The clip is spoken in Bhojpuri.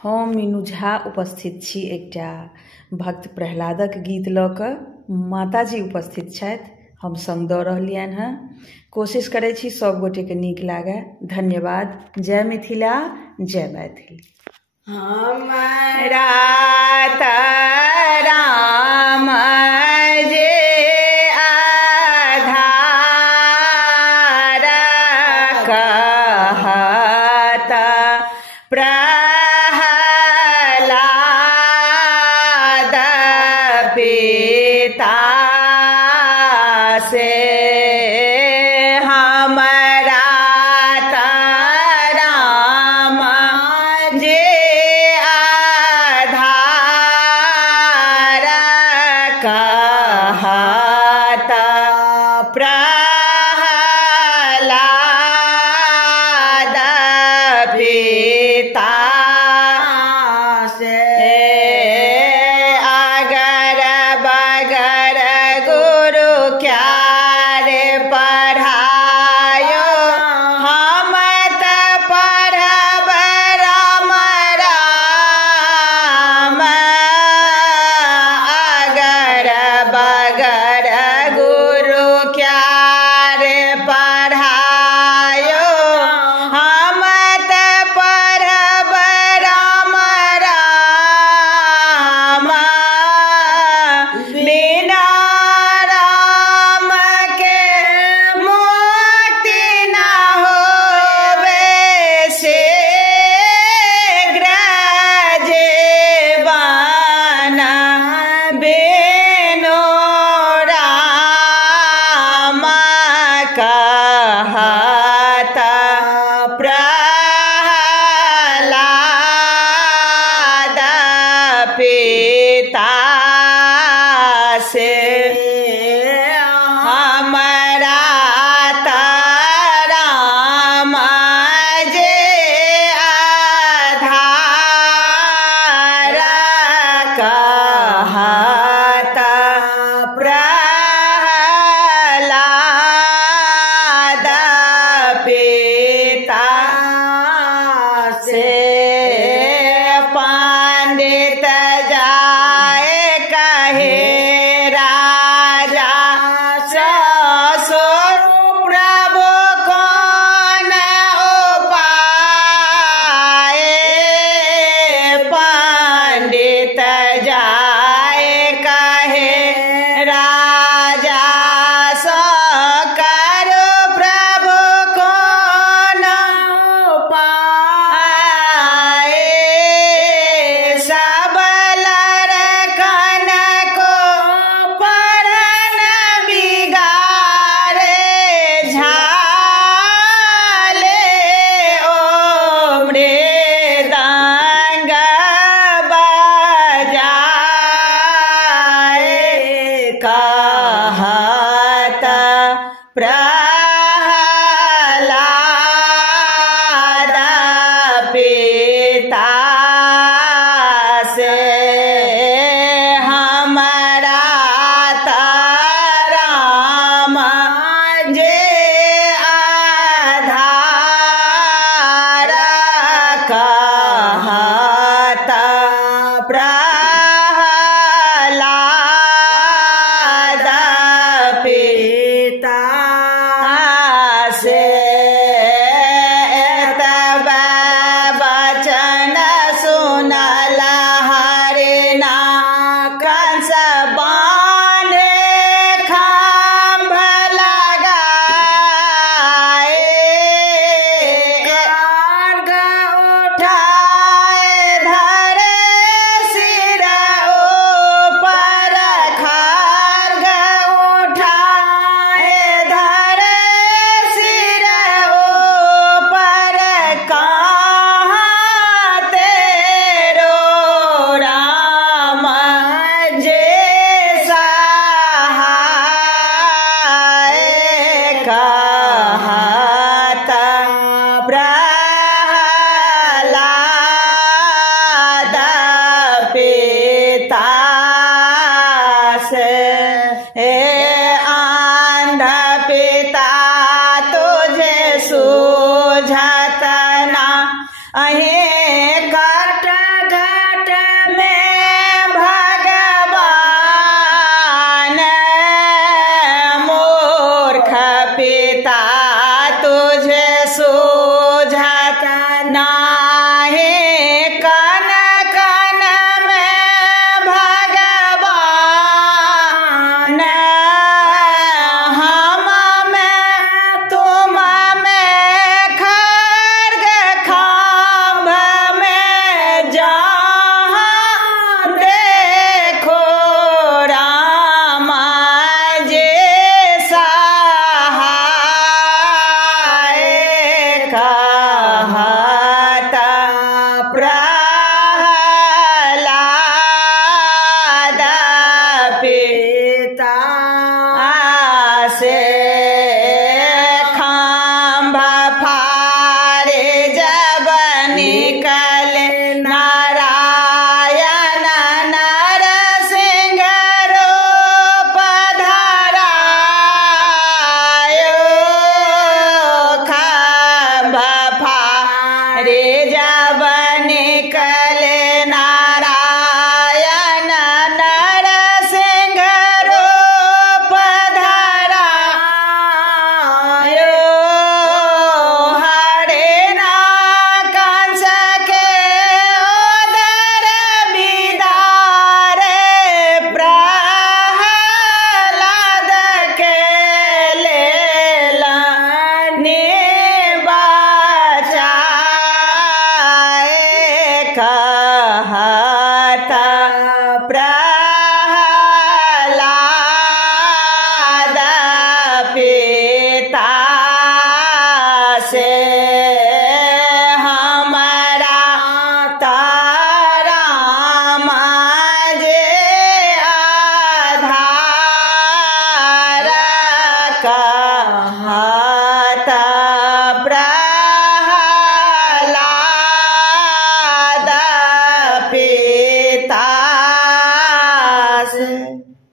हम मीनू झा उपस्थित छी एकटा भक्त प्रहलादक गीत लऽ कऽ। माताजी उपस्थित छथि, हम संग दऽ रहलियनि हँ। कोशिश करै छी सब गोटेके नीक लागय। धन्यवाद। जय मिथिला, जय मैथिली। हमरा राम जे आधार कहत प्रहलाद पिता से, हमरा राम जे आधार कहत प्रहलाद पिता से, अगर बगर गुरु क्यारे पढ़ायो, हम त पढ़ब राम राम। अगर बगर गुरु क्यारे पढ़ायो, हम त पढ़ब राम राम। बिना राम के मुक्ति न होवे, शीघ्र जीवन बिनु राम कहत प्रहलाद पिता से, हमरा राम जे आधार कहत प्रहलाद पिता से। पंडित जाए कहे राजा ससुर प्रभु कौन उपाय। पंडित जाए कहे राजा करो प्रभु कौन उपाय। सब लड़कन को पढ़न बिगाड़े, झाले ओ मृदंग बजाए, कहत प्रहलाद पिता से, हमरा राम जे आधार कहत प्रहलाद पिता से। एतबे वचन सुनल हरिना, कंस बांधे खंभ लगाए, खड्ग उठाए धरे सिर ऊपर, खड्ग उठाए धरे सिर ऊपर, कहाँ तेरो राम जे सहाय, कहत प्रहलाद पिता से। अंध पिता तुझे सूझत ना, अहे कट जब निकले नारायण नरसिंह रूप धरायो हरिना कंस के उदर बिदारे प्रहलाद के लेलनि बचाए कहा